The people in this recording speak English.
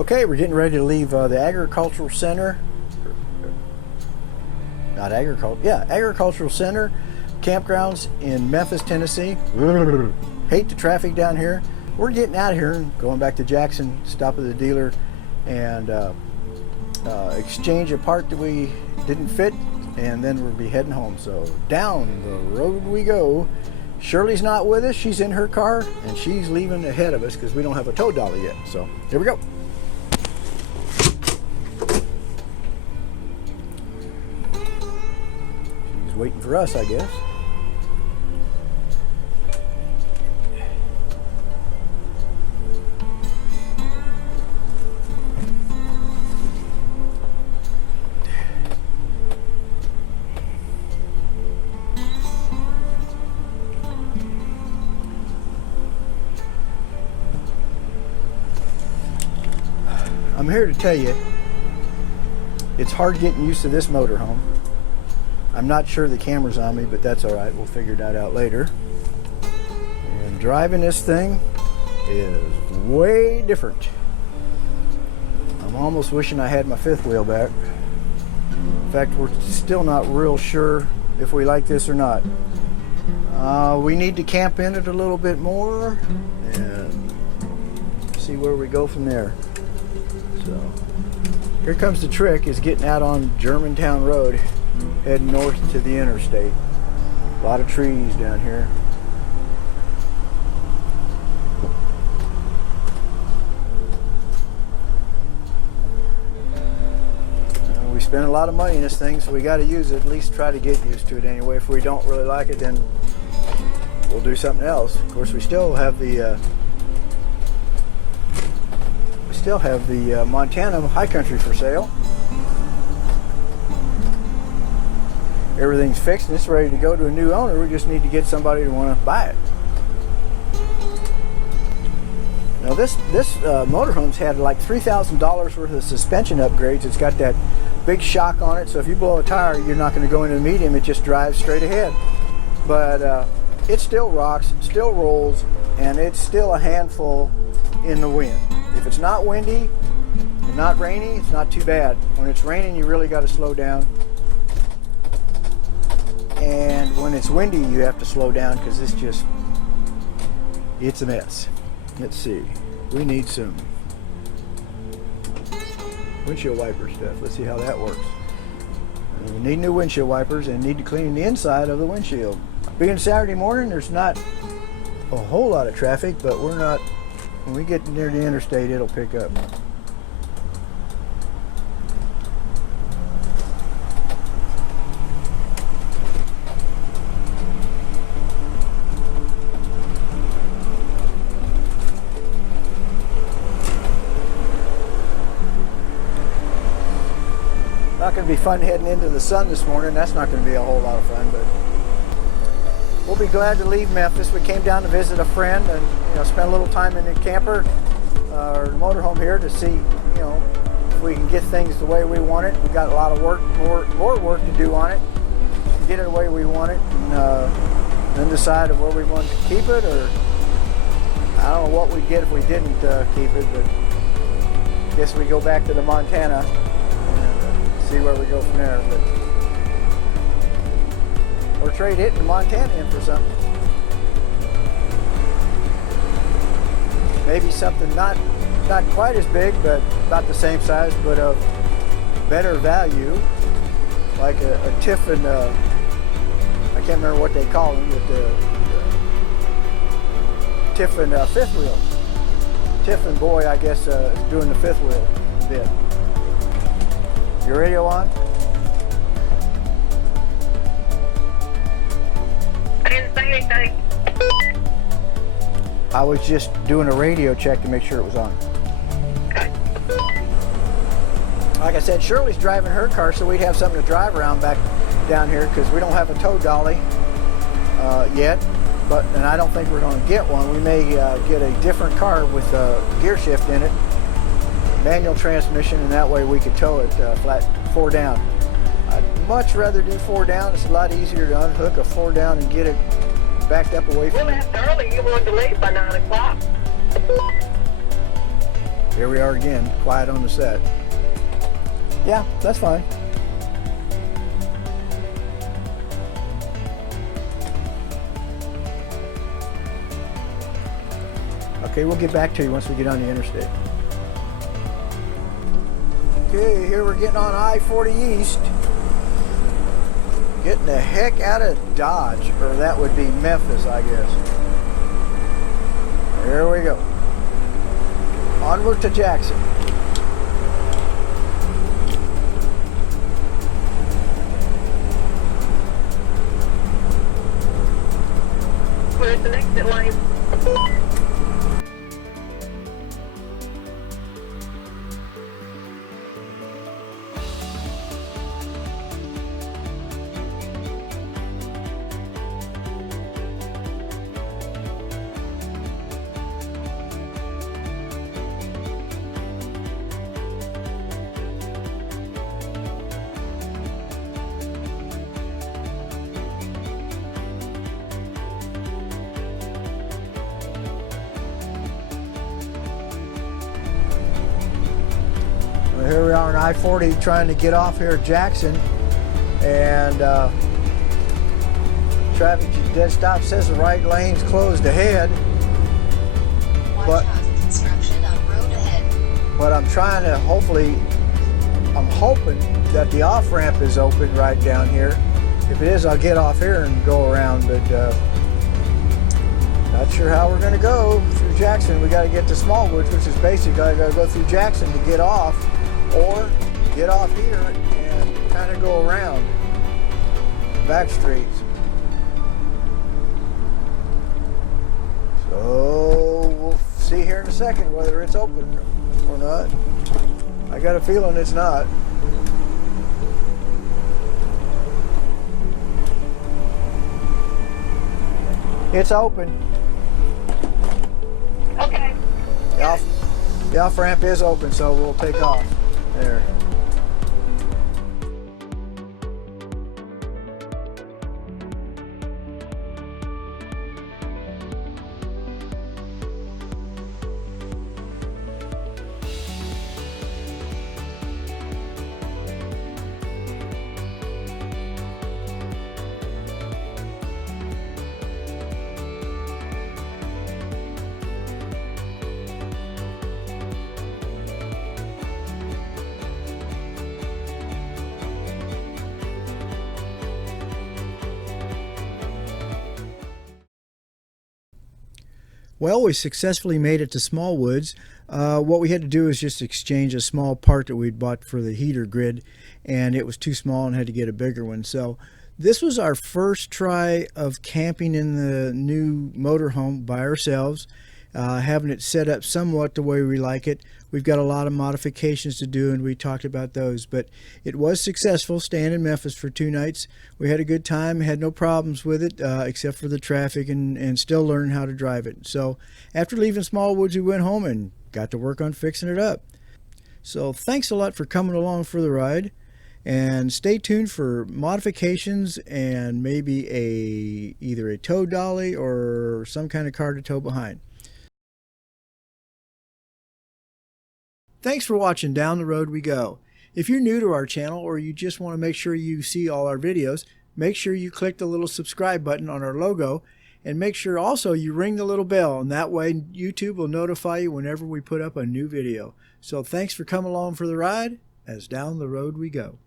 Okay, we're getting ready to leave the agricultural center. Not agriculture, yeah, agricultural center campgrounds in Memphis, Tennessee. Hate the traffic down here. We're getting out of here and going back to Jackson, stop at the dealer, and exchange a part that we didn't fit, and then we'll be heading home. So down the road we go. Shirley's not with us. She's in her car, and she's leaving ahead of us because we don't have a tow dolly yet. So here we go. She's waiting for us, I guess. I'm here to tell you, it's hard getting used to this motorhome. I'm not sure the camera's on me, but that's all right. We'll figure that out later. And driving this thing is way different. I'm almost wishing I had my fifth wheel back. In fact, we're still not real sure if we like this or not. We need to camp in it a little bit more and see where we go from there. So here comes the trick, is getting out on Germantown Road, heading north to the interstate. A lot of trees down here. We spend a lot of money in this thing, so we got to use it, at least try to get used to it anyway. If we don't really like it, then we'll do something else. Of course, we still have the Montana high country for sale. Everything's fixed and it's ready to go to a new owner. We just need to get somebody to want to buy it. Now this motorhome's had like $3,000 worth of suspension upgrades. It's got that big shock on it, so if you blow a tire, you're not going to go into the medium. It just drives straight ahead. But it still rocks, still rolls, and it's still a handful in the wind. If it's not windy and not rainy, it's not too bad. When it's raining, you really got to slow down. And when it's windy, you have to slow down because it's a mess. Let's see. We need some windshield wiper stuff. Let's see how that works. And we need new windshield wipers and need to clean the inside of the windshield. Being Saturday morning, there's not a whole lot of traffic, but when we get near the interstate, it'll pick up. Not going to be fun heading into the sun this morning. That's not going to be a whole lot of fun, but we'll be glad to leave Memphis. We came down to visit a friend and spend a little time in the camper or motorhome here to see if we can get things the way we want it. We got a lot of work, more work to do on it, get it the way we want it, and then decide where we want to keep it, or I don't know what we'd get if we didn't keep it, but I guess we go back to the Montana and see where we go from there. Or trade it in Montana in for something. Maybe something not quite as big, but about the same size, but of better value, like a Tiffin. I can't remember what they call them, but the Tiffin fifth wheel. Tiffin boy, I guess, is doing the fifth wheel a bit. Your radio on? I didn't say anything. I was just doing a radio check to make sure it was on. Okay. Like I said, Shirley's driving her car, so we'd have something to drive around back down here because we don't have a tow dolly yet. And I don't think we're going to get one. We may get a different car with a gear shift in it, manual transmission, and that way we could tow it flat 4 down. I'd much rather do 4 down. It's a lot easier to unhook a 4 down and get it backed up away from Well, that's early. You wanted to leave by 9 o'clock. Here we are again, quiet on the set. Yeah, that's fine. Okay, we'll get back to you once we get on the interstate. Okay, here we're getting on I-40 East. Getting the heck out of Dodge, or that would be Memphis, I guess. Here we go. Onward to Jackson. Where's the exit line? Here we are on I-40 trying to get off here at Jackson, and traffic dead stop says the right lane's closed ahead. But I'm trying to I'm hoping that the off ramp is open right down here. If it is, I'll get off here and go around, but not sure how we're going to go through Jackson. We got to get to Smallwoods, which is basically I got to go through Jackson to get off, or get off here and kind of go around back streets. So we'll see here in a second whether it's open or not. I got a feeling it's not. It's open. Okay. The off ramp is open, so we'll take off. There. Well, we successfully made it to Smallwoods. What we had to do is just exchange a small part that we'd bought for the heater grid, and it was too small and had to get a bigger one. So this was our first try of camping in the new motorhome by ourselves, having it set up somewhat the way we like it. We've got a lot of modifications to do, and we talked about those, but it was successful staying in Memphis for 2 nights. We had a good time, had no problems with it, except for the traffic, and still learning how to drive it. So after leaving Smallwoods, we went home and got to work on fixing it up. So thanks a lot for coming along for the ride, and stay tuned for modifications and maybe either a tow dolly or some kind of car to tow behind. Thanks for watching Down the Road We Go. If you're new to our channel, or you just want to make sure you see all our videos, make sure you click the little subscribe button on our logo, and make sure also you ring the little bell, and that way YouTube will notify you whenever we put up a new video. So thanks for coming along for the ride as Down the Road We Go.